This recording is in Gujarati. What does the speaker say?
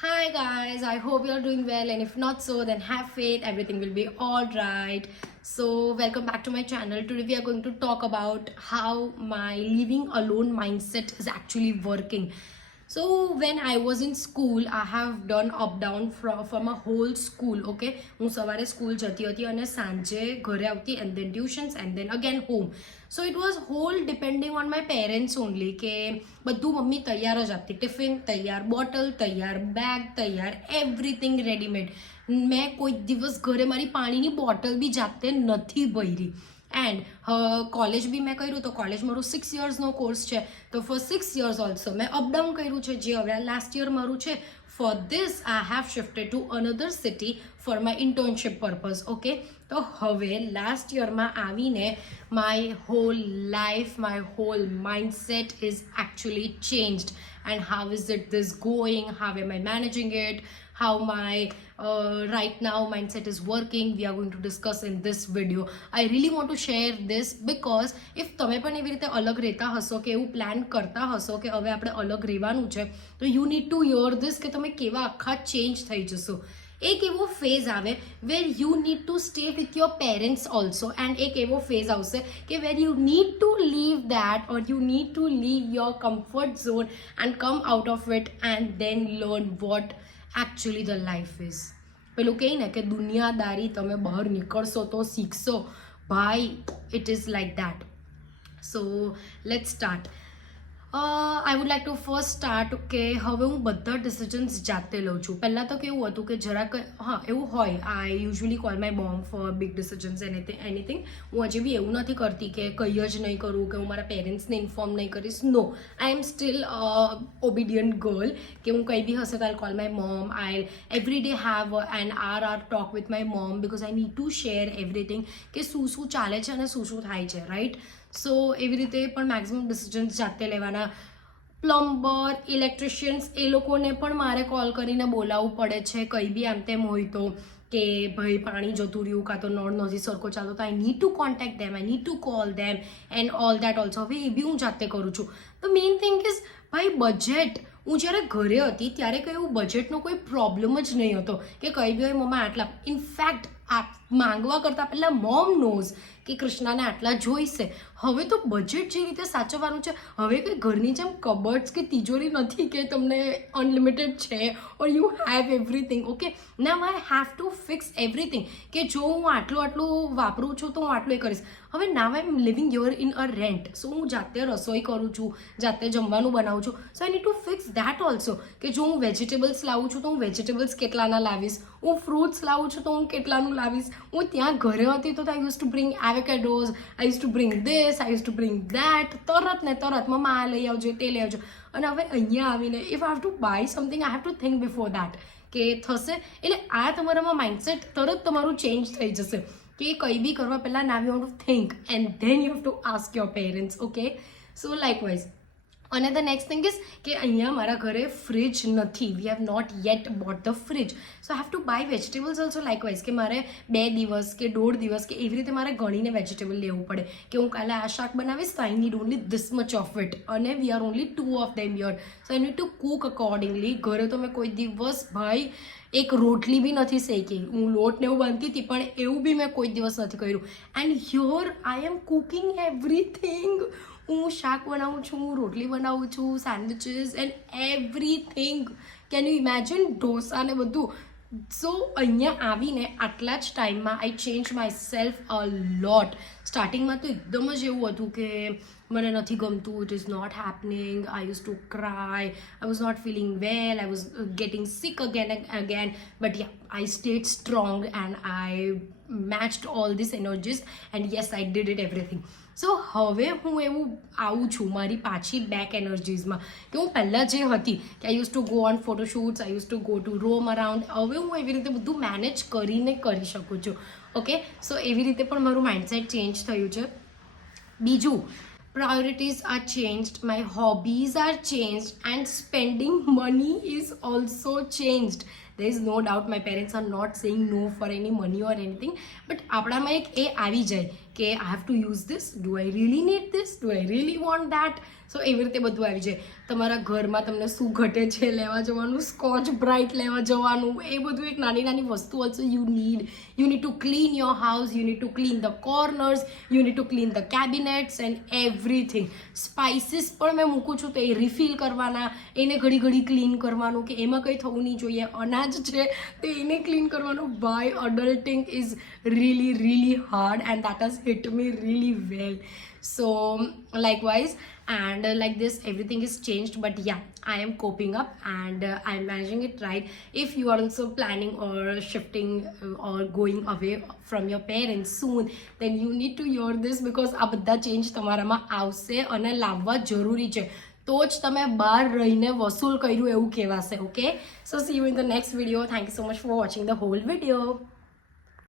Hi guys, I hope you're doing well, and if not so, then have faith, everything will be all right. So, welcome back to my channel. Today, we are going to talk about how my living alone mindset is actually working. So, when I was in school, I have done up down from a whole school. Okay, હું સવારે સ્કૂલ જતી હતી અને સાંજે ઘરે આવતી and then tuitions and then again home. So it was whole depending on my parents only કે બધું મમ્મી તૈયાર જ આપતી, ટિફિન તૈયાર, બોટલ તૈયાર, બેગ તૈયાર, એવરીથિંગ રેડીમેડ. મેં કોઈ દિવસ ઘરે મારી પાણીની બોટલ બી જાતે નથી ભરી. એન્ડ કોલેજ બી મેં કર્યું તો કોલેજ મારું 6 યર્સનો કોર્સ છે, તો ફોર 6 યર્સ ઓલ્સો મેં અપડાઉન કર્યું છે, જે હવે લાસ્ટ યર મારું છે. For this, I have shifted to another city for my internship purpose. Okay, તો હવે લાસ્ટ યરમાં આવીને my whole life, my whole mindset is actually changed. And how is it this going? How am I managing it? How my right now mindset is working? We are going to discuss in this video. I really want to share this because if તમે પણ એવી રીતે અલગ રહેતા હશો કે એવું પ્લાન કરતા હશો કે હવે આપણે અલગ રહેવાનું છે, તો you need two here this કે તમે કેવા આખા ચેન્જ થઈ જશો. એક એવો ફેઝ આવે where you need to stay with your parents also, and એક એવો ફેઝ આવશે કે where you need to leave that or you need to leave your comfort zone and come out of it and then learn what actually the life is. પેલું કહે ને કે દુનિયાદારી તમે બહાર નીકળશો તો શીખશો. ભાઈ, it is like that. So let's start. I would like to first start કે હવે હું બધા ડિસિઝન્સ જાતે લઉં છું. પહેલાં તો કેવું હતું કે જરાક હા એવું હોય, I usually call my mom for big decisions anything. હું હજી બી એવું નથી કરતી કે કંઈ જ નહીં કરું, કે હું મારા પેરેન્ટ્સને ઇન્ફોર્મ નહીં કરીશ. No, I am still obedient girl કે હું કંઈ બી હશે તો I call my mom. I every day have an hour talk with my mom because I need to share everything કે શું શું ચાલે છે અને શું શું થાય છે, રાઈટ. સો એવી રીતે પણ મેક્સિમમ ડિસિઝન્સ જાતે લેવાના. પ્લમ્બર, ઇલેક્ટ્રિશિયન્સ, એ લોકોને પણ મારે કોલ કરીને બોલાવવું પડે છે કંઈ બી આમ તેમ હોય તો, કે ભાઈ પાણી જતું રહ્યું કાં તો નળ નથી સરખો ચાલતો, તો I need two contact them, I need to call them and all that also. હવે એ બી હું જાતે કરું છું. ધ મેઇન થિંગ ઇઝ ભાઈ બજેટ. હું જ્યારે ઘરે હતી ત્યારે કંઈ એવું બજેટનો કોઈ પ્રોબ્લેમ જ નહીં હતો કે કંઈ બી હોય મમ્મા આટલા. ઇનફેક્ટ માંગવા કરતાં પહેલાં મોમ નોઝ કે કૃષ્ણાને આટલા જોઈશે. હવે તો બજેટ જે રીતે સાચવવાનું છે, હવે કંઈ ઘરની જેમ કબર્ડ્સ કે તિજોરી નથી કે તમને અનલિમિટેડ છે or you have everything. Okay, now I have two fix everything કે જો હું આટલું વાપરું છું તો હું આટલું એ કરીશ. હવે now I am living your in a rent. So હું જાતે રસોઈ કરું છું, જાતે જમવાનું બનાવું છું. So I need to fix that also કે જો હું વેજીટેબલ્સ લાવું છું તો હું વેજીટેબલ્સ કેટલાના લાવીશ, હું ફ્રૂટ્સ લાવું છું તો હું કેટલાનું લાવીશ. હું ત્યાં ઘરે હતી તો I used to bring avocados, I used to bring this, I used to bring that. તરત ને તરત મમ્મા આ લઈ આવજો, તે લઈ આવજો. અને હવે અહીંયા આવીને if I have to by something I have to think before that કે થશે. એટલે આ તમારામાં માઇન્ડસેટ તરત તમારું ચેન્જ થઈ જશે કે કંઈ બી કરવા પહેલાં now you have to think and then you have to ask your parents. Okay, so likewise. અને ધ નેક્સ્ટ થિંગ ઇઝ કે અહીંયા મારા ઘરે ફ્રિજ નથી. We have not yet bought the fridge. So I have to buy vegetables also likewise કે મારે 2 દિવસ કે 1.5 દિવસ કે એવી રીતે મારે ગણીને વેજીટેબલ લેવું પડે કે હું કાલે આ શાક બનાવીશ તો I need only this much of it, અને we are only 2 of them here. So I need to cook accordingly. ઘરે તો મેં કોઈ દિવસ ભાઈ એક રોટલી બી નથી શેકી. હું લોટ ને એવું બાંધતી હતી પણ એવું બી મેં કોઈ દિવસ નથી કર્યું. And here I am cooking everything. હું શાક બનાવું છું, રોટલી બનાવું છું, sandwiches and everything. Can you imagine? Dosa ને બધું. સો અહીંયા આવીને આટલા જ ટાઈમમાં I change myself a lot. સ્ટાર્ટિંગમાં તો એકદમ જ એવું હતું કે મને નથી ગમતું, it is not happening, I used to cry, I was not feeling well, I was getting sick again and again. But yeah, I stayed strong and I matched all this energies and yes, I did it everything. So હવે હું એવું આવું છું મારી પાછી બેક એનર્જીઝમાં કે હું પહેલાં જે હતી કે I used to go on photoshoots, I used to go to roam around. હવે હું એવી રીતે બધું મેનેજ કરીને કરી શકું છું. ઓકે, સો એવી રીતે પણ મારું માઇન્ડસેટ ચેન્જ થયું છે. બીજું, priorities are changed, my hobbies are changed, and spending money is also changed. there is no doubt my parents are not saying no for any money or anything, but આપણામાં એક એ આવી જાય કે I have to use this, do I really need this, do I really want that? સો એવી રીતે બધું આવી જાય. તમારા ઘરમાં તમને શું ઘટે છે લેવા જવાનું, સ્કોચ બ્રાઇટ લેવા જવાનું, એ બધું એક નાની નાની વસ્તુ also you need to clean your house, you need to clean the corners, you need to clean the cabinets and everything. Spices પણ મેં મૂકું છું તો એ રિફિલ કરવાના, એને ઘડી ઘડી ક્લીન કરવાનું કે એમાં કંઈ થવું નહીં જોઈએ. અનાજ છે તો એને ક્લીન કરવાનું. By adulting is really hard and that has hit me really well. So likewise, and like this everything is changed, but yeah, I am coping up and I'm managing it right. If you are also planning or shifting or going away from your parents soon, then you need to hear this because આ બધા ચેન્જ તમારામાં આવશે અને લાવવા જરૂરી છે. તો જ તમે બહાર રહીને વસૂલ કર્યું એવું કહેવાશે. Okay, so see you in the next video. Thank you so much for watching the whole video.